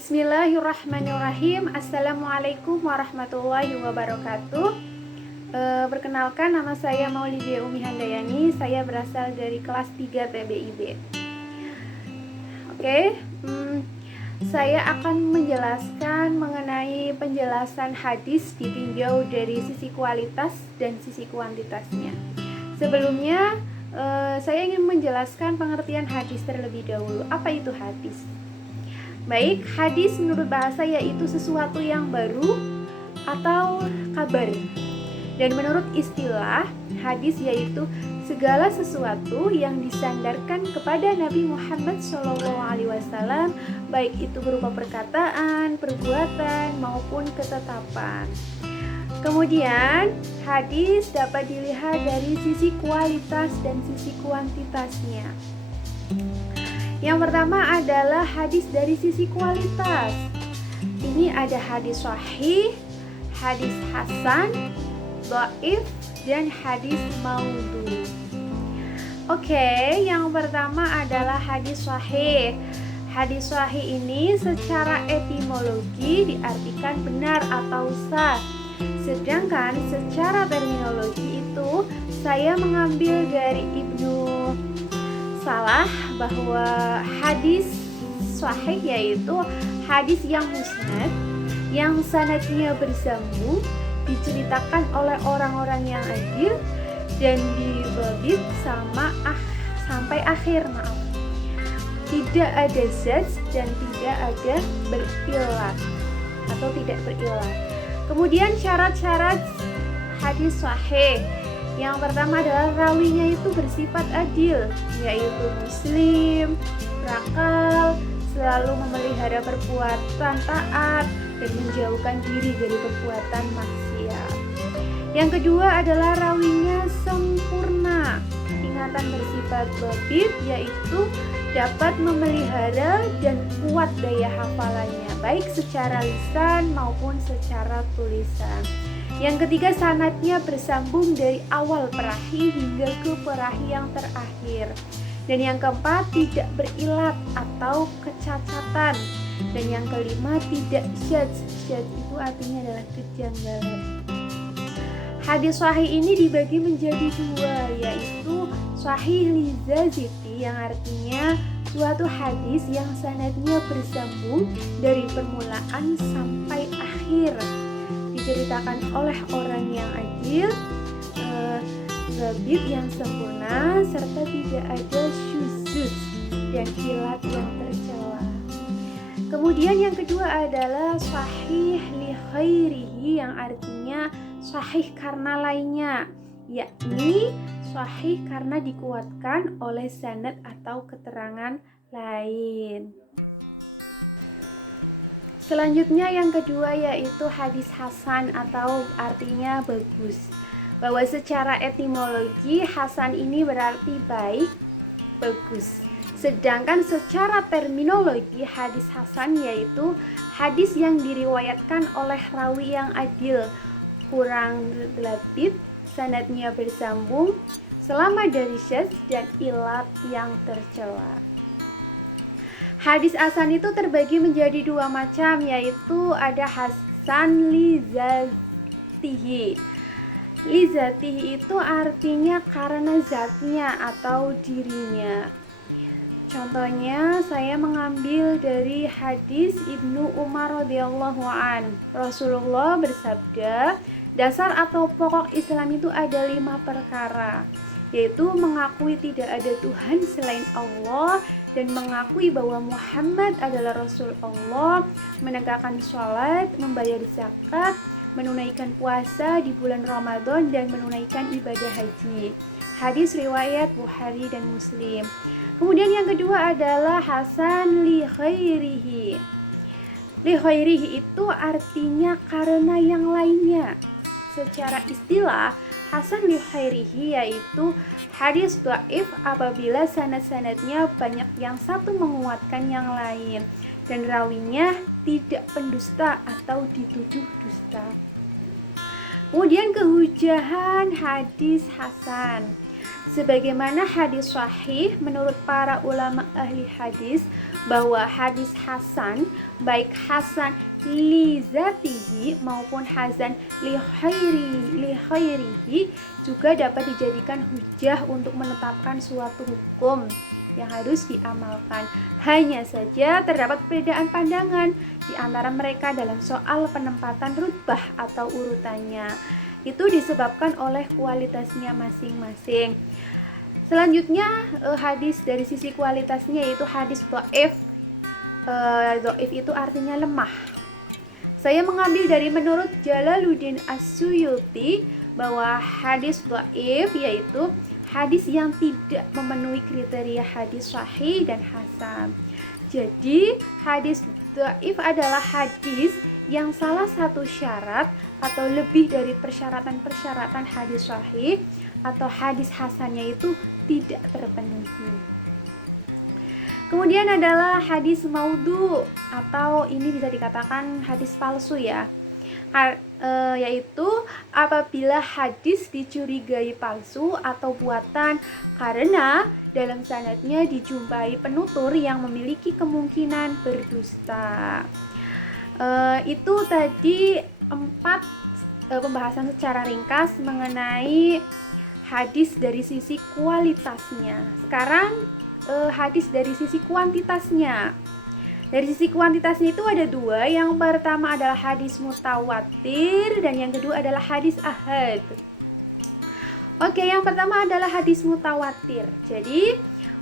Bismillahirrahmanirrahim. Assalamualaikum warahmatullahi wabarakatuh. Perkenalkan, nama saya Maulidia Umi Handayani. Saya berasal dari kelas 3 TBIB. Saya akan menjelaskan mengenai penjelasan hadis ditinjau dari sisi kualitas dan sisi kuantitasnya. Sebelumnya, saya ingin menjelaskan pengertian hadis terlebih dahulu. Apa itu hadis? Baik, hadis menurut bahasa yaitu sesuatu yang baru atau kabar. Dan menurut istilah, hadis yaitu segala sesuatu yang disandarkan kepada Nabi Muhammad SAW, baik itu berupa perkataan, perbuatan, maupun ketetapan. Kemudian, hadis dapat dilihat dari sisi kualitas dan sisi kuantitasnya. Yang pertama adalah hadis dari sisi kualitas. Ini ada hadis sahih, hadis hasan, dhaif, dan hadis maudhu. Yang pertama adalah hadis sahih. Hadis sahih ini secara etimologi diartikan benar atau sah. Sedangkan secara terminologi itu saya mengambil dari Ibnu Salah bahwa hadis sahih yaitu hadis yang musnad, yang sanadnya bersambung, diceritakan oleh orang-orang yang adil dan dibabit sampai akhir. Tidak ada zat dan tidak ada berilat atau tidak berilat. Kemudian syarat-syarat hadis sahih. Yang pertama adalah rawinya itu bersifat adil, yaitu muslim, berakal, selalu memelihara perbuatan taat, dan menjauhkan diri dari perbuatan maksiat. Yang kedua adalah rawinya sempurna, ingatan bersifat dhabit, yaitu dapat memelihara dan kuat daya hafalannya, baik secara lisan maupun secara tulisan. Yang ketiga, sanadnya bersambung dari awal perahi hingga ke perahi yang terakhir. Dan yang keempat, tidak berilat atau kecacatan. Dan yang kelima, tidak syadz. Syadz itu artinya adalah kejanggalan. Hadis sahih ini dibagi menjadi dua, yaitu sahih lizaziti, yang artinya suatu hadis yang sanadnya bersambung dari permulaan sampai akhir, diceritakan oleh orang yang adil, dhabit yang sempurna, serta tidak ada syuzuz dan ilat yang tercela. Kemudian yang kedua adalah sahih li khairihi, yang artinya sahih karena lainnya, yakni sahih karena dikuatkan oleh sanad atau keterangan lain. Selanjutnya yang kedua yaitu hadis hasan atau artinya bagus. Bahwa secara etimologi hasan ini berarti baik, bagus. Sedangkan secara terminologi hadis hasan yaitu hadis yang diriwayatkan oleh rawi yang adil, kurang dhabit, sanadnya bersambung, selamat dari syadz dan ilat yang tercela. Hadis hasan itu terbagi menjadi dua macam, yaitu ada hasan lizatihi. Lizatihi itu artinya karena zatnya atau dirinya. Contohnya saya mengambil dari hadis Ibnu Umar radhiyallahu an. Rasulullah bersabda, dasar atau pokok Islam itu ada 5 perkara, yaitu mengakui tidak ada Tuhan selain Allah dan mengakui bahwa Muhammad adalah Rasul Allah, menegakkan sholat, membayar zakat, menunaikan puasa di bulan Ramadan, dan menunaikan ibadah haji. Hadis riwayat Bukhari dan Muslim. Kemudian yang kedua adalah hasan li khairihi. Li khairihi itu artinya karena yang lainnya. Secara istilah, hasan li khairihi yaitu hadis dhaif apabila sanad-sanadnya banyak yang satu menguatkan yang lain dan rawinya tidak pendusta atau dituduh dusta. Kemudian kehujahan hadis hasan. Sebagaimana hadis sahih menurut para ulama ahli hadis, bahwa hadis hasan, baik hasan li zatihi maupun hasan li khairihi juga dapat dijadikan hujah untuk menetapkan suatu hukum yang harus diamalkan. Hanya saja terdapat perbedaan pandangan di antara mereka dalam soal penempatan rutbah atau urutannya. Itu disebabkan oleh kualitasnya masing-masing. Selanjutnya hadis dari sisi kualitasnya yaitu hadis dhaif. Dhaif itu artinya lemah. Saya mengambil dari menurut Jalaluddin As-Suyuti bahwa hadis dhaif yaitu hadis yang tidak memenuhi kriteria hadis sahih dan hasan. Jadi hadis dhaif adalah hadis yang salah satu syarat atau lebih dari persyaratan-persyaratan hadis sahih atau hadis hasannya itu tidak terpenuhi. Kemudian adalah hadis maudhu atau ini bisa dikatakan hadis palsu ya. Yaitu apabila hadis dicurigai palsu atau buatan karena dalam sanadnya dijumpai penutur yang memiliki kemungkinan berdusta. Itu tadi 4 pembahasan secara ringkas mengenai hadis dari sisi kualitasnya. Sekarang hadis dari sisi kuantitasnya. Dari sisi kuantitasnya itu ada 2. Yang pertama adalah hadis mutawatir dan yang kedua adalah hadis ahad. Oke, yang pertama adalah hadis mutawatir. Jadi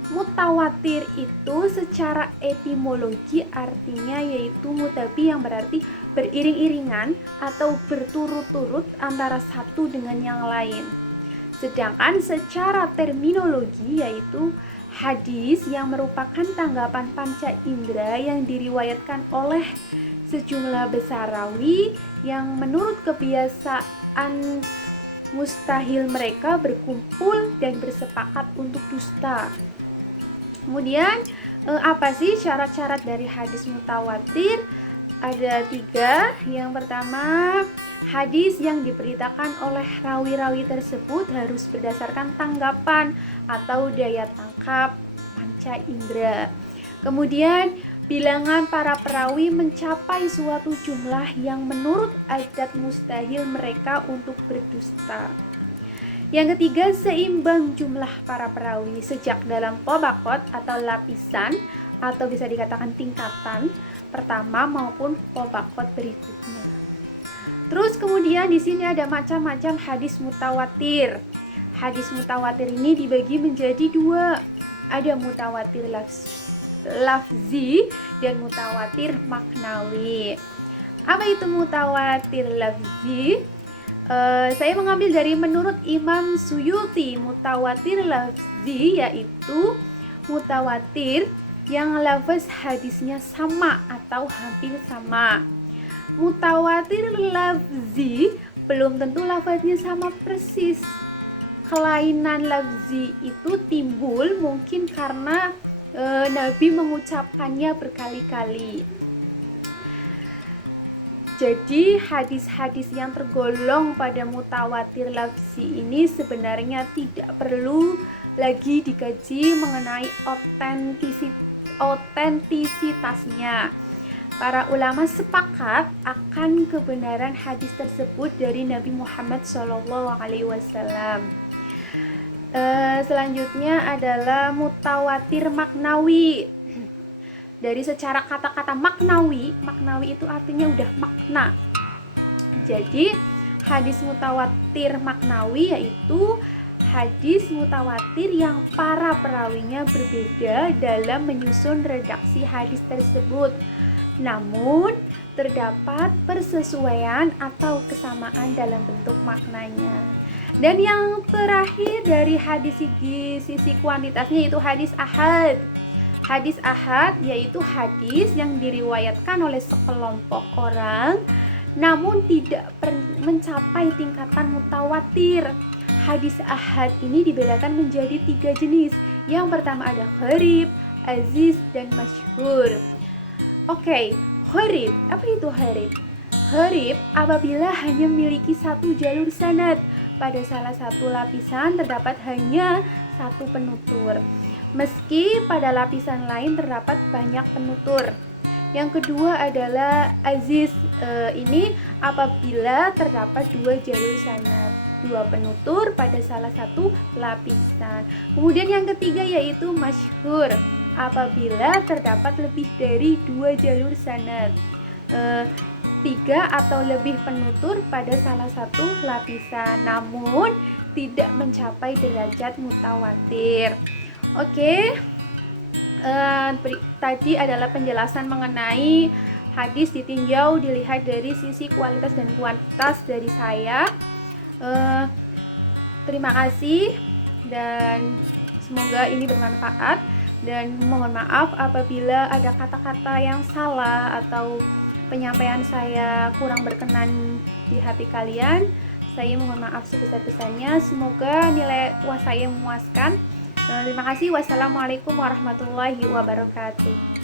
mutawatir itu secara etimologi artinya yaitu mutabi yang berarti beriring-iringan atau berturut-turut antara satu dengan yang lain. Sedangkan secara terminologi yaitu hadis yang merupakan tanggapan panca indera yang diriwayatkan oleh sejumlah besar rawi yang menurut kebiasaan mustahil mereka berkumpul dan bersepakat untuk dusta. Kemudian apa sih syarat-syarat dari hadis mutawatir? Ada 3. Yang pertama, hadis yang diberitakan oleh rawi-rawi tersebut harus berdasarkan tanggapan atau daya tangkap panca indera. Kemudian bilangan para perawi mencapai suatu jumlah yang menurut adat mustahil mereka untuk berdusta. Yang ketiga, seimbang jumlah para perawi sejak dalam tabaqat atau lapisan atau bisa dikatakan tingkatan pertama maupun tabaqat berikutnya. Terus kemudian di sini ada macam-macam hadis mutawatir. Hadis mutawatir ini dibagi menjadi 2. Ada mutawatir lafzi dan mutawatir maknawi. Apa itu mutawatir lafzi? Saya mengambil dari menurut Imam Suyuti, mutawatir lafzi yaitu mutawatir yang lafaz hadisnya sama atau hampir sama. Mutawatir lafzi belum tentu lafaznya sama persis. Kelainan lafzi itu timbul mungkin karena Nabi mengucapkannya berkali-kali. Jadi hadis-hadis yang tergolong pada mutawatir lafzi ini sebenarnya tidak perlu lagi dikaji mengenai otentisitasnya. Para ulama sepakat akan kebenaran hadis tersebut dari Nabi Muhammad SAW. Selanjutnya adalah mutawatir maknawi. Dari secara kata-kata maknawi itu artinya udah makna. Jadi hadis mutawatir maknawi yaitu hadis mutawatir yang para perawinya berbeda dalam menyusun redaksi hadis tersebut. Namun terdapat persesuaian atau kesamaan dalam bentuk maknanya. Dan yang terakhir dari hadis sisi kuantitasnya yaitu hadis ahad. Hadis ahad yaitu hadis yang diriwayatkan oleh sekelompok orang namun tidak mencapai tingkatan mutawatir. Hadis ahad ini dibedakan menjadi 3 jenis. Yang pertama ada gharib, aziz, dan masyhur. Oke, gharib. Apa itu gharib? Gharib apabila hanya memiliki satu jalur sanad. Pada salah satu lapisan terdapat hanya satu penutur. meski pada lapisan lain terdapat banyak penutur. Yang kedua adalah aziz, ini apabila terdapat dua jalur sanad, dua penutur pada salah satu lapisan. Kemudian yang ketiga yaitu masyhur, apabila terdapat lebih dari dua jalur sanad, tiga atau lebih penutur pada salah satu lapisan, namun tidak mencapai derajat mutawatir. Oke, tadi adalah penjelasan mengenai hadis ditinjau dilihat dari sisi kualitas dan kuantitas dari saya. Terima kasih dan semoga ini bermanfaat, dan mohon maaf apabila ada kata-kata yang salah atau penyampaian saya kurang berkenan di hati kalian. Saya mohon maaf sebesar-besarnya. Semoga nilai UAS saya memuaskan. Terima kasih. Wassalamualaikum warahmatullahi wabarakatuh.